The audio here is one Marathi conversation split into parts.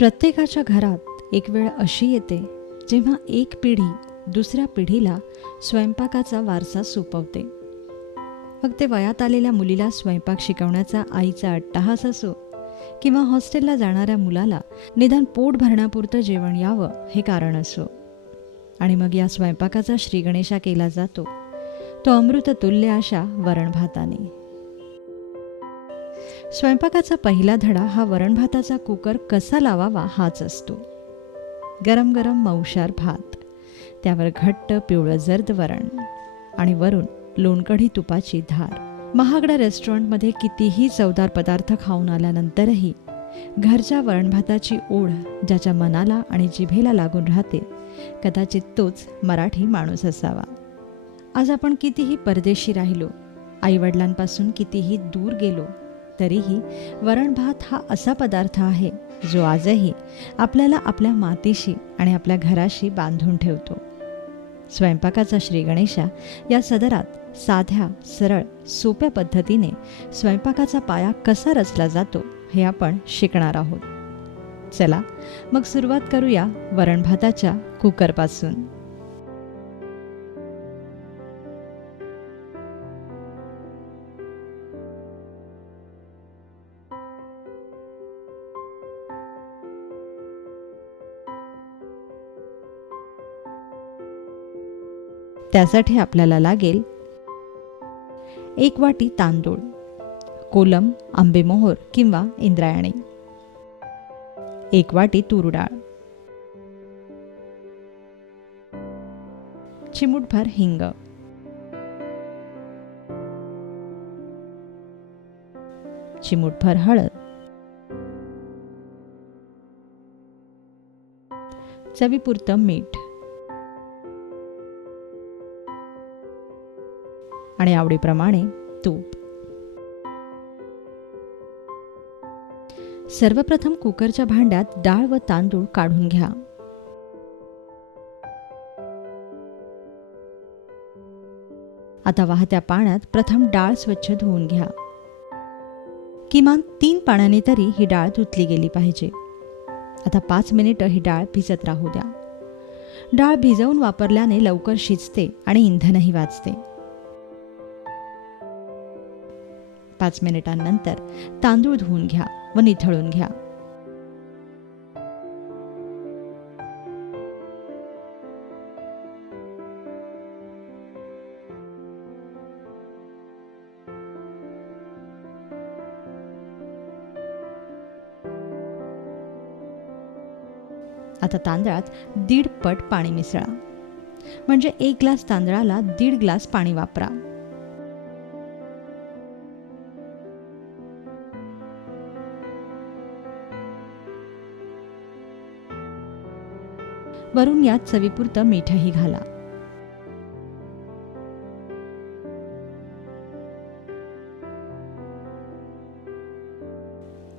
प्रत्येकाच्या घरात एक वेळ अशी येते जेव्हा एक पिढी दुसऱ्या पिढीला स्वयंपाकाचा वारसा सोपवते. मग ते वयात आलेल्या मुलीला स्वयंपाक शिकवण्याचा आईचा अट्टाहास असो किंवा हॉस्टेलला जाणाऱ्या मुलाला निदान पोट भरण्यापुरतं जेवण यावं हे कारण असो. आणि मग या स्वयंपाकाचा श्रीगणेशा केला जातो. तो अमृततुल्य अशा वरण भाताने स्वयंपाकाचा पहिला धडा हा वरणभाताचा कुकर कसा लावावा हाच असतो. गरम गरम मऊशार भात त्यावर घट्ट पिवळं जर्द वरण आणि वरून लोणकढी तुपाची धार. महागड्या रेस्टॉरंटमध्ये कितीही चवदार पदार्थ खाऊन आल्यानंतरही घरच्या वरणभाताची ओढ ज्याच्या मनाला आणि जिभेला लागून राहते कदाचित तोच मराठी माणूस असावा. आज आपण कितीही परदेशी राहिलो आईवडिलांपासून कितीही दूर गेलो तरीही वरण भात हा असा पदार्थ आहे जो आजही आपल्याला आपल्या मातीशी आणि आपल्या घराशी बांधून ठेवतो. स्वयंपाकाचा श्रीगणेशा या सदरात साध्या सरळ सोप्या पद्धतीने स्वयंपाकाचा पाया कसा रचला जातो हे आपण शिकणार आहोत. चला मग सुरुवात करूया वरणभाताच्या कुकरपासून. त्यासाठी आपल्याला लागेल एक वाटी तांदूळ कोलम आंबेमोहोर किंवा इंद्रायणी. एक वाटी तूर डाळ. चिमूटभर हिंग. चिमूटभर हळद. चवीपुरतं मीठ. आणि आवडीप्रमाणे तूप. सर्वप्रथम कुकरच्या भांड्यात डाळ व तांदूळ काढून घ्या. आता वाहत्या पाण्यात प्रथम डाळ स्वच्छ धुवून घ्या. किमान तीन पाण्याने तरी ही डाळ धुतली गेली पाहिजे. आता पाच मिनिटं ही डाळ भिजत राहू द्या. डाळ भिजवून वापरल्याने लवकर शिजते आणि इंधनही वाचते. पाच मिनिटांनंतर तांदूळ धुवून घ्या व निथळून घ्या. आता तांदळात दीड पट पाणी मिसळा. म्हणजे एक ग्लास तांदळाला दीड ग्लास पाणी वापरा. वरून यात चवीपुरतं मीठही घाला.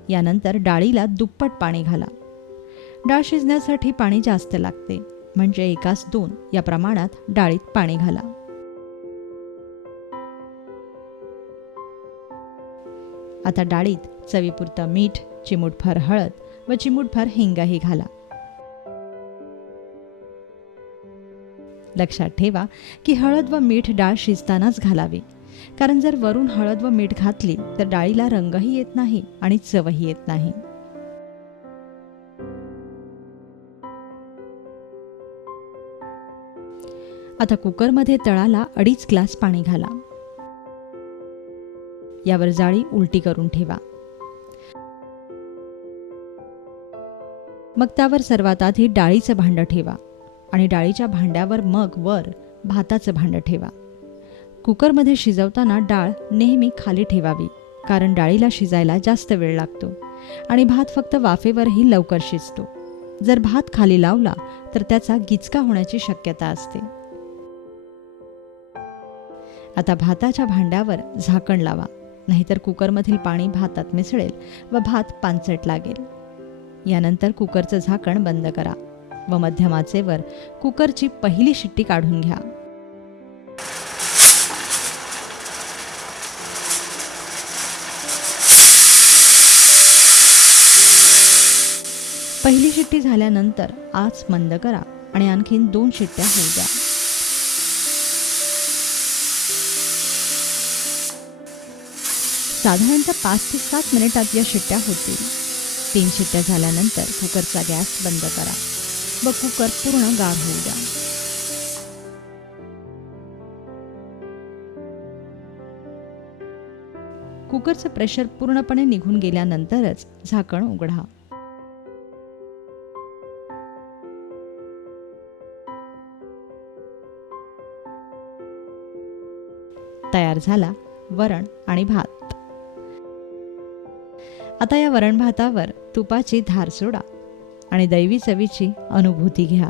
यानंतर डाळीला दुप्पट पाणी घाला. डाळ शिजण्यासाठी पाणी जास्त लागते म्हणजे एकाच दोन या प्रमाणात डाळीत पाणी घाला. आता डाळीत चवीपुरतं मीठ चिमूटभर हळद व चिमूटभर हिंगही घाला. लक्षात ठेवा की हळद व मीठ डाळ शिजतानाच घालावी. कारण जर वरून हळद व मीठ घातली तर डाळीला रंगही येत नाही आणि चवही येत नाही. आता कुकरमध्ये तळाला अडीच ग्लास पाणी घाला. यावर जाळी उलटी करून ठेवा. मग त्यावर सर्वात आधी डाळीचं भांडं ठेवा. आणि डाळीच्या भांड्यावर मग वर भाताचं भांडं ठेवा. कुकरमध्ये शिजवताना डाळ नेहमी खाली ठेवावी कारण डाळीला शिजायला जास्त वेळ लागतो आणि भात फक्त वाफेवरही लवकर शिजतो. जर भात खाली लावला तर त्याचा गिचका होण्याची शक्यता असते. आता भाताच्या भांड्यावर झाकण लावा नाहीतर कुकरमधील पाणी भातात मिसळेल व भात पानचट लागेल. यानंतर कुकरचं झाकण बंद करा. व मध्यम आचेवर कुकरची पहिली शिट्टी काढून घ्या. पहिली शिट्टी झाल्यानंतर आच मंद करा आणि आणखीन दोन शिट्ट्या होऊ द्या. साधारणतः पाच ते सात मिनिटात या शिट्ट्या होतील. तीन शिट्ट्या झाल्यानंतर कुकरचा गॅस बंद करा. व कुकर पूर्ण गार होऊ द्या. कुकरचं प्रेशर पूर्णपणे निघून गेल्यानंतरच झाकण उघडा. तयार झाला वरण आणि भात. आता या वरण भातावर तुपाची धार सोडा. आणि दैवी चवीची अनुभूती घ्या.